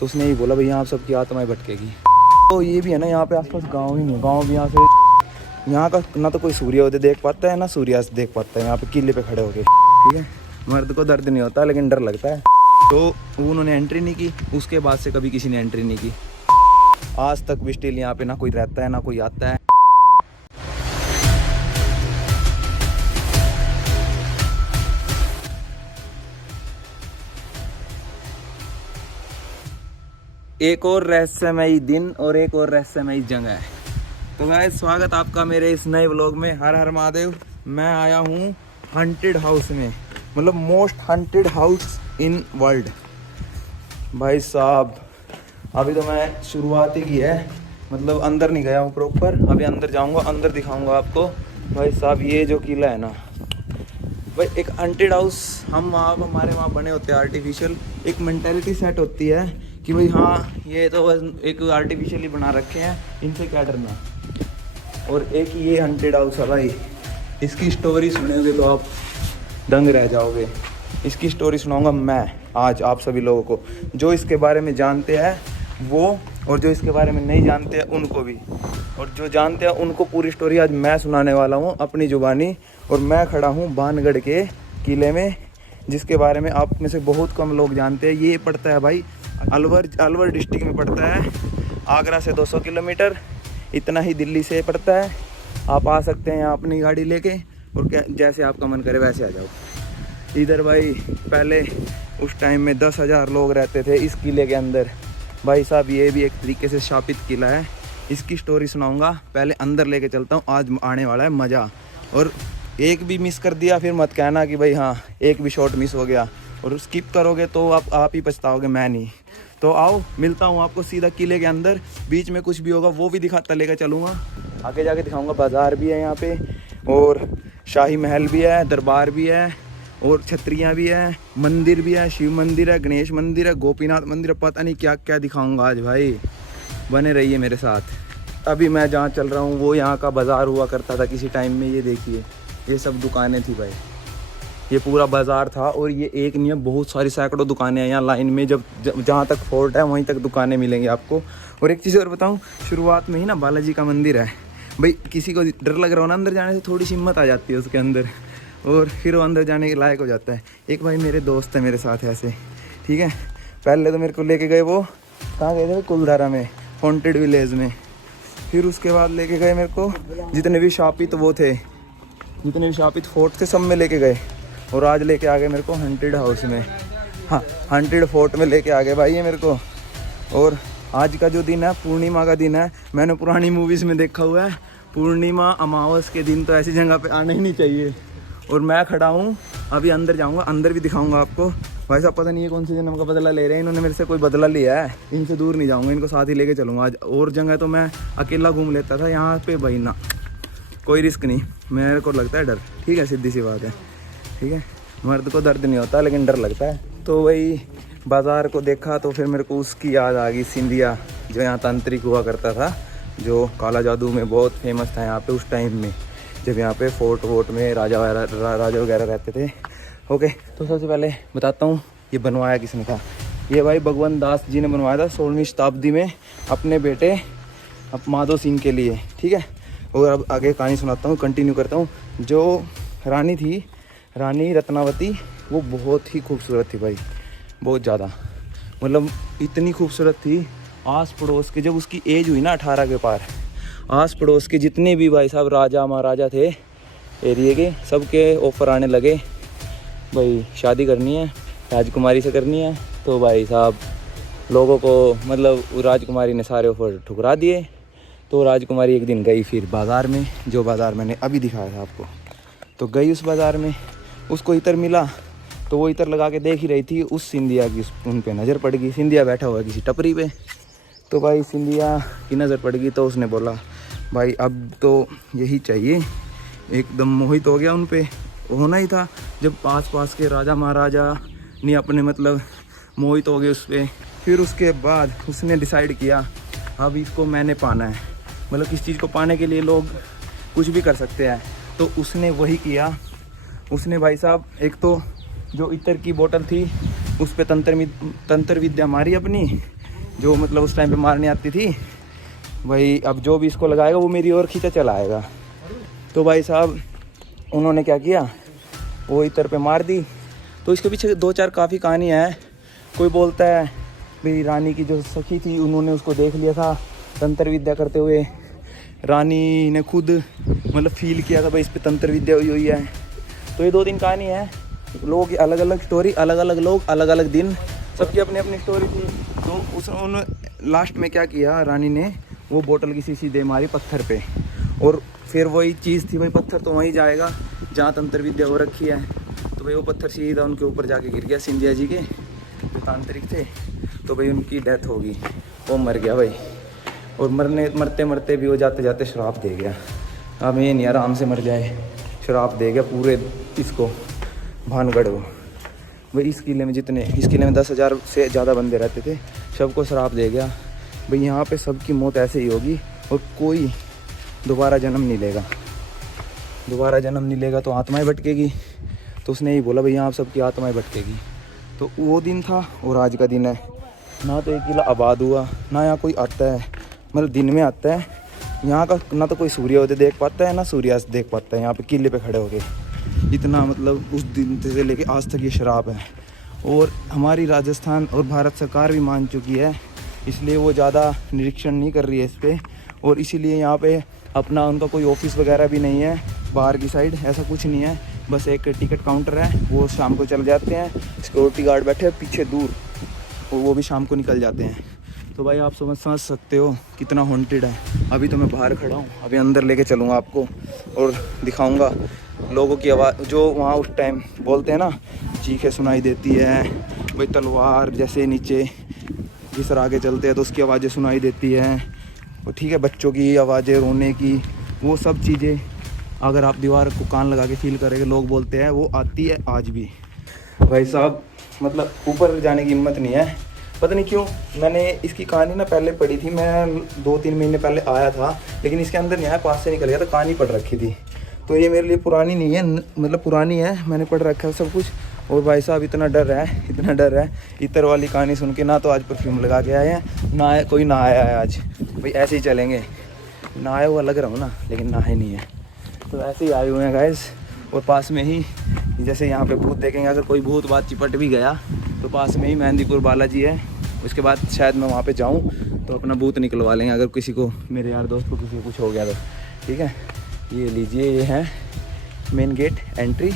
तो उसने यही बोला भैया आप सबकी आत्माएं भटकेगी। तो ये भी है ना, यहाँ पे आसपास गाँव ही नहीं, गाँव भी यहाँ से, यहाँ का ना तो कोई सूर्योदय देख पाता है ना सूर्यास्त देख पाता है यहाँ पे किले पे खड़े होके। ठीक है, मर्द को दर्द नहीं होता लेकिन डर लगता है। तो उन्होंने एंट्री नहीं की, उसके बाद से कभी किसी ने एंट्री नहीं की आज तक भी। स्टिल यहाँ पे ना कोई रहता है ना कोई आता है। एक और रहस्यमयी दिन और एक और रहस्यमयी जगह है। तो गाइस स्वागत आपका मेरे इस नए व्लॉग में। हर हर महादेव। मैं आया हूँ हंटेड हाउस में, मतलब most haunted house in world. भाई साहब अभी तो मैं शुरुआत ही की है, मतलब अंदर नहीं गया हूँ प्रॉपर। अभी अंदर जाऊँगा, अंदर दिखाऊँगा आपको। भाई साहब ये जो किला है ना भाई, एक हंटेड हाउस हम वहाँ हमारे वहाँ बने होते हैं आर्टिफिशियल। एक मेंटेलिटी सेट होती है कि भाई हाँ ये तो बस एक आर्टिफिशियली बना रखे हैं, इनसे क्या डरना। और एक ये हंटेड हाउस है भाई, इसकी स्टोरी सुनोगे तो आप दंग रह जाओगे। इसकी स्टोरी सुनाऊंगा मैं आज आप सभी लोगों को, जो इसके बारे में जानते हैं वो, और जो इसके बारे में नहीं जानते हैं उनको भी, और जो जानते हैं उनको पूरी स्टोरी आज मैं सुनाने वाला हूँ अपनी ज़ुबानी। और मैं खड़ा हूँ बानगढ़ के किले में, जिसके बारे में आप में से बहुत कम लोग जानते हैं। ये पड़ता है भाई अलवर डिस्ट्रिक्ट में पड़ता है, आगरा से 200 किलोमीटर, इतना ही दिल्ली से पड़ता है। आप आ सकते हैं यहाँ अपनी गाड़ी लेके, और क्या जैसे आपका मन करे वैसे आ जाओ। इधर भाई पहले उस टाइम में 10,000 लोग रहते थे इस किले के अंदर। भाई साहब ये भी एक तरीके से शापित किला है। इसकी स्टोरी सुनाऊंगा, पहले अंदर लेके चलता हूँ। आज आने वाला है मज़ा। और एक भी मिस कर दिया फिर मत कहना कि भाई हाँ एक भी शॉट मिस हो गया, और स्किप करोगे तो आप ही पछताओगे, मैं नहीं। तो आओ मिलता हूँ आपको सीधा किले के अंदर। बीच में कुछ भी होगा वो भी दिखाता लेकर चलूँगा, आगे जाके दिखाऊँगा। बाज़ार भी है यहाँ पे, और शाही महल भी है, दरबार भी है, और छतरियाँ भी है, मंदिर भी है, शिव मंदिर है, गणेश मंदिर है, गोपीनाथ मंदिर है, पता नहीं क्या क्या दिखाऊँगा आज भाई। बने रहिए मेरे साथ। अभी मैं जहाँ चल रहा हूँ वो यहाँ का बाज़ार हुआ करता था किसी टाइम में। ये देखिए ये सब दुकानें थी भाई, ये पूरा बाज़ार था। और ये एक नहीं है, बहुत सारी सैकड़ों दुकानें हैं यहाँ लाइन में। जहाँ तक फोर्ट है वहीं तक दुकानें मिलेंगी आपको। और एक चीज़ और बताऊँ, शुरुआत में ही ना बालाजी का मंदिर है भाई। किसी को डर लग रहा हो ना अंदर जाने से, थोड़ी सी हिम्मत आ जाती है उसके अंदर, और फिर वो अंदर जाने के लायक हो जाता है। एक भाई मेरे दोस्त है मेरे साथ ऐसे, ठीक है। पहले तो मेरे को लेके गए, वो कहाँ गए थे, कुलधारा में, हॉन्टेड विलेज में। फिर उसके बाद लेके गए मेरे को जितने भी शापित वो थे, जितने भी शापित फोर्ट थे सब में लेके गए। और आज लेके आ गए मेरे को हंटेड हाउस में, हाँ हंटेड फोर्ट में लेके आ गए भाई ये मेरे को। और आज का जो दिन है पूर्णिमा का दिन है। मैंने पुरानी मूवीज़ में देखा हुआ है, पूर्णिमा अमावस के दिन तो ऐसी जगह पे आना ही नहीं चाहिए। और मैं खड़ा हूँ, अभी अंदर जाऊँगा, अंदर भी दिखाऊँगा आपको। भाई साहब पता नहीं ये कौन सी जन्म का बदला ले रहे हैं, इन्होंने मेरे से कोई बदला लिया है। इनसे दूर नहीं जाऊँगा, इनको साथ ही लेके चलूँगा आज। और जगह तो मैं अकेला घूम लेता था, यहाँ पे भाई ना कोई रिस्क नहीं, मेरे को लगता है डर। ठीक है, सीधी सी बात है, ठीक है। मर्द को दर्द नहीं होता लेकिन डर लगता है। तो वही बाज़ार को देखा तो फिर मेरे को उसकी याद आ गई, सिंधिया जो यहाँ तांत्रिक हुआ करता था, जो काला जादू में बहुत फेमस था यहाँ पे उस टाइम में, जब यहाँ पे फोर्ट वोट में राजा वगैरह रहते थे। ओके, तो सबसे पहले बताता हूँ ये बनवाया किसने था। ये भाई भगवंत दास जी ने बनवाया था 16वीं शताब्दी में अपने बेटे माधो सिंह के लिए, ठीक है। और अब आगे कहानी सुनाता हूँ, कंटिन्यू करता हूँ। जो रानी थी, रानी रत्नावती, वो बहुत ही खूबसूरत थी भाई, बहुत ज़्यादा, मतलब इतनी खूबसूरत थी। आस पड़ोस के, जब उसकी एज हुई ना 18 के पार, आस पड़ोस के जितने भी भाई साहब राजा महाराजा थे एरिए के, सबके ऑफ़र आने लगे भाई शादी करनी है, राजकुमारी से करनी है। तो भाई साहब लोगों को, मतलब राजकुमारी ने सारे ऑफ़र ठुकरा दिए। तो राजकुमारी एक दिन गई फिर बाज़ार में, जो बाज़ार मैंने अभी दिखाया था आपको। तो गई उस बाज़ार में, उसको इतर मिला, तो वो इतर लगा के देख ही रही थी। उस सिंधिया की उन पे नज़र पड़ गई। सिंधिया बैठा हुआ किसी टपरी पे। तो भाई सिंधिया की नज़र पड़ गई, तो उसने बोला भाई अब तो यही चाहिए। एकदम मोहित हो गया, उन पे होना ही था। जब पास पास के राजा महाराजा ने अपने मतलब मोहित हो गए उस पर। फिर उसके बाद उसने डिसाइड किया अब इसको मैंने पाना है। मतलब किस चीज़ को पाने के लिए लोग कुछ भी कर सकते हैं, तो उसने वही किया। उसने भाई साहब एक तो जो इत्र की बोतल थी उस पर तंत्र विद्या मारी अपनी, जो मतलब उस टाइम पे मारने आती थी, भाई अब जो भी इसको लगाएगा वो मेरी ओर खींचा चला आएगा। तो भाई साहब उन्होंने क्या किया, वो इतर पे मार दी। तो इसके पीछे 2-4 काफ़ी कहानियाँ हैं। कोई बोलता है भाई रानी की जो सखी थी उन्होंने उसको देख लिया था तंत्र विद्या करते हुए, रानी ने खुद मतलब फील किया था भाई इस पे तंत्र विद्या हुई हुई है। तो ये 2-3 कहानी है, लोगों की अलग अलग स्टोरी, अलग अलग लोग, अलग अलग दिन, सबकी अपनी अपनी स्टोरी थी। तो उन्होंने लास्ट में क्या किया, रानी ने वो बोतल की शीशी दे मारी पत्थर पे, और फिर वही चीज़ थी भाई, पत्थर तो वहीं जाएगा जहाँ तंत्र विद्या हो रखी है। तो भाई वो पत्थर सीधा उनके ऊपर जाके गिर गया, सिंधिया जी के जो तांत्रिक थे। तो भाई उनकी डेथ होगी, वो मर गया भाई। और मरते मरते भी वो जाते जाते श्राप दे गया। अब ये नहीं आराम से मर जाए, श्राप दे गया पूरे इसको भानगढ़ को। भाई इस किले में 10,000 से ज़्यादा बंदे रहते थे, सबको श्राप दे गया भाई यहाँ पे सबकी मौत ऐसे ही होगी और कोई दोबारा जन्म नहीं लेगा। दोबारा जन्म नहीं लेगा तो आत्माएं भटकेगी। तो उसने यही बोला भाई यहाँ सबकी आत्माएं भटकेगी। तो वो दिन था और आज का दिन है। ना तो एक किला आबाद हुआ, ना यहाँ कोई आता है, मतलब दिन में आता है यहाँ का, ना तो कोई सूर्योदय देख पाता है ना सूर्यास्त देख पाता है यहाँ पे किले पे खड़े होके। इतना मतलब उस दिन से लेके आज तक ये शराब है। और हमारी राजस्थान और भारत सरकार भी मान चुकी है, इसलिए वो ज़्यादा निरीक्षण नहीं कर रही है इस पर। और इसीलिए यहाँ पे अपना उनका कोई ऑफिस वगैरह भी नहीं है बाहर की साइड, ऐसा कुछ नहीं है। बस एक टिकट काउंटर है, वो शाम को चल जाते हैं, सिक्योरिटी गार्ड बैठे हैं पीछे दूर, और वो भी शाम को निकल जाते हैं। तो भाई आप समझ सकते हो कितना हॉन्टेड है। अभी तो मैं बाहर खड़ा हूँ, अभी अंदर लेके चलूँगा आपको और दिखाऊँगा लोगों की आवाज़ जो वहाँ उस टाइम बोलते हैं ना, चीखें सुनाई देती है भाई, तलवार जैसे नीचे जिस आगे चलते हैं तो उसकी आवाज़ें सुनाई देती हैं। और ठीक है, बच्चों की आवाज़ें, रोने की, वो सब चीज़ें अगर आप दीवार को कान लगा के फील करेंगे, लोग बोलते हैं वो आती है आज भी। भाई साहब मतलब ऊपर जाने की हिम्मत नहीं है, पता नहीं क्यों। मैंने इसकी कहानी ना पहले पढ़ी थी, मैं 2-3 महीने पहले आया था, लेकिन इसके अंदर नहीं आया, पास से निकल गया, तो कहानी पढ़ रखी थी। तो ये मेरे लिए पुरानी नहीं है, मतलब पुरानी है, मैंने पढ़ रखा है सब कुछ। और भाई साहब इतना डर है इतर वाली कहानी सुन के, ना तो आज परफ्यूम लगा के आए हैं, ना कोई ना आया है आज। भाई ऐसे ही चलेंगे, ना आया हुआ लग रहा हूँ ना, लेकिन ना ही नहीं है, तो ऐसे ही आए हुए हैं गाइस। और पास में ही जैसे यहाँ पे भूत देखेंगे, अगर कोई भूत बात चिपट भी गया तो पास में ही मेहंदीपुर बालाजी है, उसके बाद शायद मैं वहाँ पे जाऊँ तो अपना भूत निकलवा लेंगे, अगर किसी को, मेरे यार दोस्त को किसी को कुछ हो गया तो। ठीक है, ये लीजिए, ये है मेन गेट एंट्री,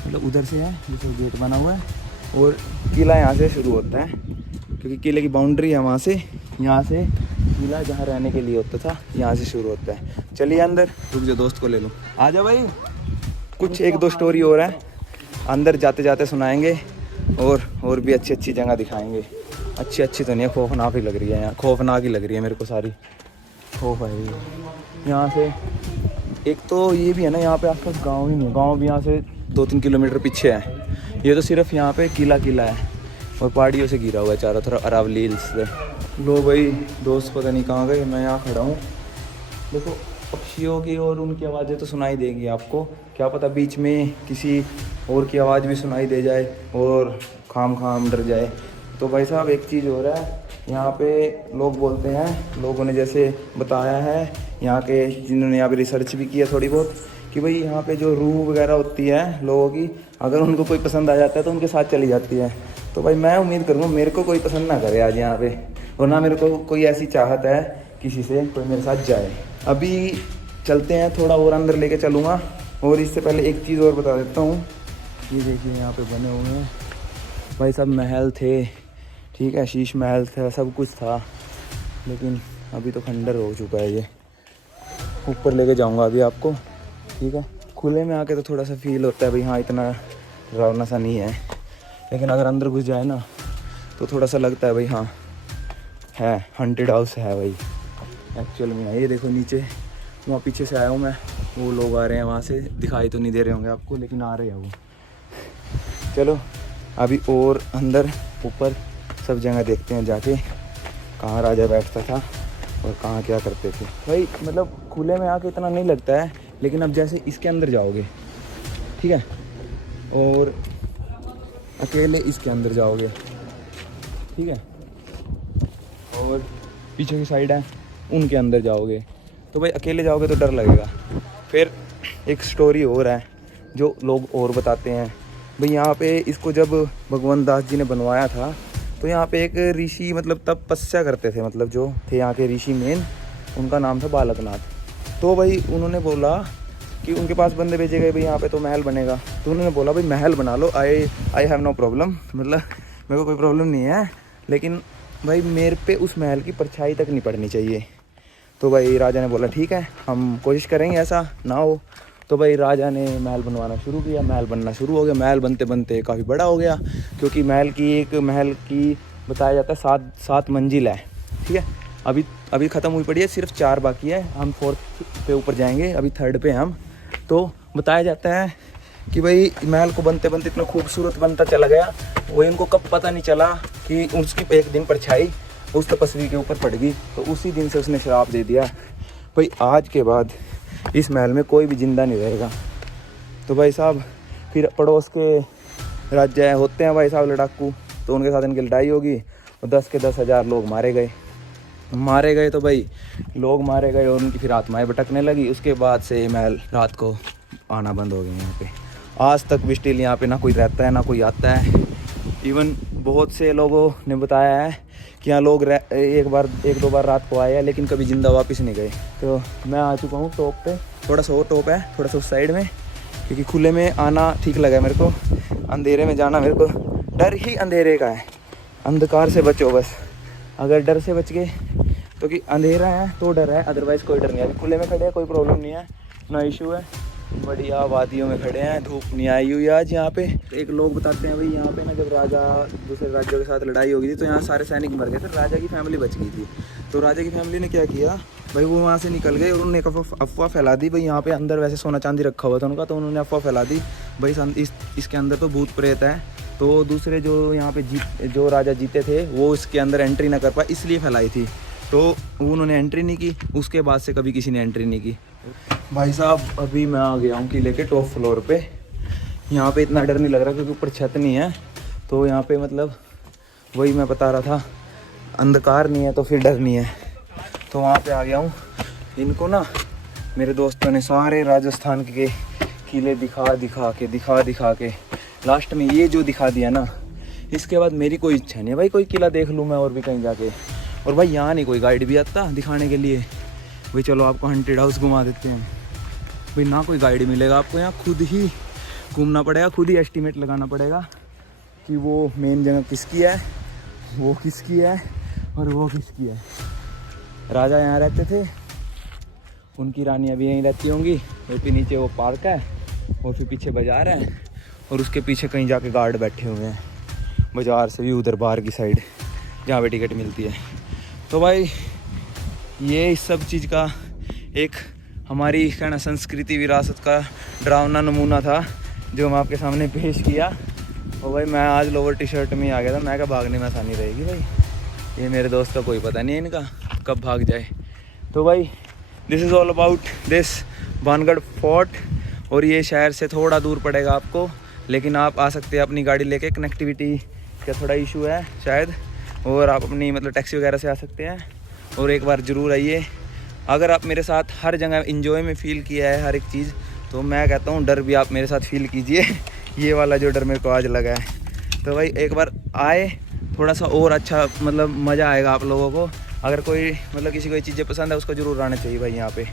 मतलब उधर से है जिसका गेट बना हुआ है। और किला यहाँ से शुरू होता है, क्योंकि किले की बाउंड्री है वहाँ से, यहाँ से किला जहाँ रहने के लिए होता था यहाँ से शुरू होता है। चलिए अंदर, रुक जाओ दोस्त को ले लो, आ जाओ भाई। कुछ 1-2 स्टोरी और है, अंदर जाते जाते सुनाएंगे, और भी अच्छी अच्छी जगह दिखाएंगे। अच्छी तो नहीं है, खौफनाक ही लग रही है यहाँ, खौफनाक ही लग रही है मेरे को, सारी खौफ है यहाँ से। एक तो ये भी है ना, यहाँ पे आसपास गांव ही नहीं, गांव भी यहाँ से 2-3 किलोमीटर पीछे है। ये तो सिर्फ यहाँ पे किला है, और पहाड़ियों से घिरा हुआ है चारों तरफ, अरावली हिल्स से। लो भाई दोस्त पता नहीं कहाँ गए, मैं यहाँ खड़ा हूँ। देखो पक्षियों की और उनकी आवाज़ें तो सुनाई देंगी आपको, क्या पता बीच में किसी और की आवाज़ भी सुनाई दे जाए और खाम डर जाए। तो भाई साहब एक चीज़ हो रहा है यहाँ पे, लोग बोलते हैं, लोगों ने जैसे बताया है यहाँ के, जिन्होंने यहाँ पे रिसर्च भी किया थोड़ी बहुत, कि भाई यहाँ पे जो रूह वगैरह होती है लोगों की, अगर उनको कोई पसंद आ जाता है तो उनके साथ चली जाती है। तो भाई मैं उम्मीद करूँगा मेरे को कोई पसंद ना करे आज यहाँ पे, और ना मेरे को कोई ऐसी चाहत है किसी से कोई मेरे साथ जाए। अभी चलते हैं, थोड़ा और अंदर लेके चलूँगा। और इससे पहले एक चीज़ और बता देता हूँ, ये देखिए यहाँ पे बने हुए हैं भाई सब महल थे, ठीक है, शीश महल था, सब कुछ था, लेकिन अभी तो खंडर हो चुका है। ये ऊपर लेके जाऊँगा अभी आपको, ठीक है। खुले में आके तो थोड़ा सा फील होता है भाई हाँ इतना रौना सा नहीं है, लेकिन अगर अंदर घुस जाए ना तो थोड़ा सा लगता है भाई हाँ है, हॉन्टेड हाउस है भाई एक्चुअल में। ये देखो नीचे, वहाँ पीछे से आया हूँ मैं, वो लोग आ रहे हैं वहाँ से, दिखाई तो नहीं दे रहे होंगे आपको, लेकिन आ रहे हैं वो। चलो अभी और अंदर ऊपर सब जगह देखते हैं जाके, कहाँ राजा बैठता था और कहाँ क्या करते थे। भाई मतलब खुले में आके इतना नहीं लगता है, लेकिन अब जैसे इसके अंदर जाओगे, ठीक है, और अकेले इसके अंदर जाओगे, ठीक है, और पीछे की साइड है उनके अंदर जाओगे। तो भाई अकेले जाओगे तो डर लगेगा। फिर एक स्टोरी और है जो लोग और बताते हैं भाई, यहाँ पे इसको जब भगवान दास जी ने बनवाया था तो यहाँ पे एक ऋषि मतलब तपस्या करते थे, मतलब जो थे यहाँ के ऋषि मेन, उनका नाम था बालकनाथ। तो भाई उन्होंने बोला कि उनके पास बंदे भेजे गए भाई यहाँ पे तो महल बनेगा। तो उन्होंने बोला भाई महल बना लो, आई हैव नो प्रॉब्लम, मतलब मेरे को कोई प्रॉब्लम नहीं है, लेकिन भाई मेरे पे उस महल की परछाई तक नहीं पड़नी चाहिए। तो भाई राजा ने बोला ठीक है, हम कोशिश करेंगे ऐसा ना हो। तो भाई राजा ने महल बनवाना शुरू किया, महल बनना शुरू हो गया। महल बनते बनते काफ़ी बड़ा हो गया, क्योंकि महल की बताया जाता है 7 मंजिल है, ठीक है। अभी ख़त्म हुई पड़ी है, सिर्फ 4 बाकी है, हम 4th पे ऊपर जाएंगे, अभी 3rd पे हम। तो बताया जाता है कि भाई महल को बनते बनते इतना खूबसूरत बनता चला गया, वो इनको कब पता नहीं चला कि उसकी एक दिन परछाई उस तपस्वी के ऊपर पड़ गई। तो उसी दिन से उसने श्राप दे दिया भाई आज के बाद इस महल में कोई भी जिंदा नहीं रहेगा। तो भाई साहब फिर पड़ोस के राज्य होते हैं भाई साहब लड़ाकू, तो उनके साथ इनकी लड़ाई होगी और 10 के 10,000 लोग मारे गए। तो भाई लोग मारे गए और उनकी फिर आत्माएं भटकने लगी। उसके बाद से महल रात को आना बंद हो गया यहाँ पे। आज तक भी स्टिल यहाँ पे ना कोई रहता है ना कोई आता है। इवन बहुत से लोगों ने बताया है कि यहाँ लोग एक दो बार रात को आए हैं, लेकिन कभी ज़िंदा वापस नहीं गए। तो मैं आ चुका हूँ टॉप पे, थोड़ा सा और टॉप है, थोड़ा सा उस साइड में, क्योंकि खुले में आना ठीक लगा मेरे को, अंधेरे में जाना मेरे को डर ही अंधेरे का है। अंधकार से बचो बस, अगर डर से बच गए तो कि अंधेरा है तो डर है, अदरवाइज़ कोई डर नहीं है। अभी खुले में खड़े हैं, कोई प्रॉब्लम नहीं है, ना इशू है, बढ़िया वादियों में खड़े हैं, धूप नहीं आई हुई आज यहाँ पे। एक लोग बताते हैं भाई यहाँ पे ना जब राजा दूसरे राज्यों के साथ लड़ाई हो गई थी तो यहाँ सारे सैनिक मर गए थे, राजा की फैमिली बच गई थी। तो राजा की फैमिली ने क्या किया भाई, वो वहाँ से निकल गए और उन्होंने एक अफवाह फैला दी भाई यहाँ पे अंदर वैसे सोना चांदी रखा हुआ था उनका, तो उन्होंने अफवाह फैला दी भाई इसके अंदर तो भूत प्रेत है। तो दूसरे जो यहाँ पे जो राजा जीते थे वो इसके अंदर एंट्री ना कर पाए, इसलिए फैलाई थी। तो उन्होंने एंट्री नहीं की, उसके बाद से कभी किसी ने एंट्री नहीं की। भाई साहब अभी मैं आ गया हूँ किले के टॉप फ्लोर पे। यहाँ पे इतना डर नहीं लग रहा क्योंकि ऊपर छत नहीं है, तो यहाँ पे मतलब वही मैं बता रहा था, अंधकार नहीं है तो फिर डर नहीं है। तो वहाँ पे आ गया हूँ। इनको ना मेरे दोस्तों ने सारे राजस्थान के किले दिखा के लास्ट में ये जो दिखा दिया ना, इसके बाद मेरी कोई इच्छा नहीं है भाई कोई किला देख लूँ मैं और भी कहीं जाके। और भाई यहाँ नहीं कोई गाइड भी आता दिखाने के लिए, भाई चलो आपको हॉन्टेड हाउस घुमा देते हैं। भाई ना कोई गाइड मिलेगा आपको, यहाँ खुद ही घूमना पड़ेगा, खुद ही एस्टीमेट लगाना पड़ेगा कि वो मेन जगह किसकी है, वो किसकी है और वो किसकी है। राजा यहाँ रहते थे, उनकी रानियाँ भी यहीं रहती होंगी, और फिर नीचे वो पार्क है और फिर पीछे बाज़ार है और उसके पीछे कहीं जाके गार्ड बैठे हुए हैं, बाज़ार से भी उधर बाहर की साइड जहाँ पे टिकट मिलती है। तो भाई ये इस सब चीज़ का एक हमारी कहना संस्कृति विरासत का डरावना नमूना था जो मैं आपके सामने पेश किया। और भाई मैं आज लोअर टी शर्ट में ही आ गया था, मैं क्या भागने में आसानी रहेगी भाई, ये मेरे दोस्त का कोई पता नहीं है इनका कब भाग जाए। तो भाई this is all about this Bhangarh fort. और ये शहर से थोड़ा दूर पड़ेगा आपको, लेकिन आप आ सकते हैं अपनी गाड़ी लेके, कनेक्टिविटी का थोड़ा इशू है शायद, और आप अपनी मतलब टैक्सी वगैरह से आ सकते हैं। और एक बार ज़रूर आइए, अगर आप मेरे साथ हर जगह इन्जॉय में फ़ील किया है हर एक चीज़, तो मैं कहता हूँ डर भी आप मेरे साथ फ़ील कीजिए ये वाला जो डर मेरे को आज लगा है। तो भाई एक बार आए, थोड़ा सा और अच्छा मतलब मज़ा आएगा आप लोगों को। अगर कोई मतलब किसी को ये चीज़ें पसंद है उसको ज़रूर आना चाहिए भाई यहाँ पे।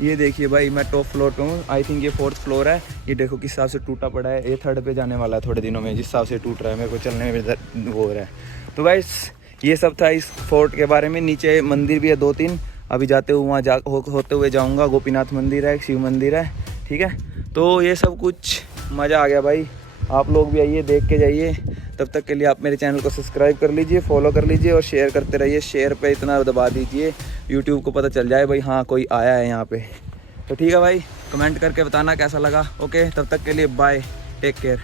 ये देखिए भाई मैं टॉप फ्लोर पे हूँ, आई थिंक ये 4th फ्लोर है। ये देखो किस हिसाब से टूटा पड़ा है, ये 3rd पे जाने वाला है थोड़े दिनों में, जिस हिसाब से टूट रहा है मेरे को चलने में वो हो रहा है। तो भाई ये सब था इस फोर्ट के बारे में। नीचे मंदिर भी है 2-3, अभी जाते हुए वहाँ होते हुए जाऊँगा। गोपीनाथ मंदिर है, शिव मंदिर है, ठीक है। तो ये सब कुछ मज़ा आ गया भाई, आप लोग भी आइए देख के जाइए। तब तक के लिए आप मेरे चैनल को सब्सक्राइब कर लीजिए, फॉलो कर लीजिए और शेयर करते रहिए। शेयर पे इतना दबा दीजिए यूट्यूब को पता चल जाए भाई हाँ कोई आया है यहाँ पे। तो ठीक है भाई, कमेंट करके बताना कैसा लगा। ओके, तब तक के लिए बाय, टेक केयर।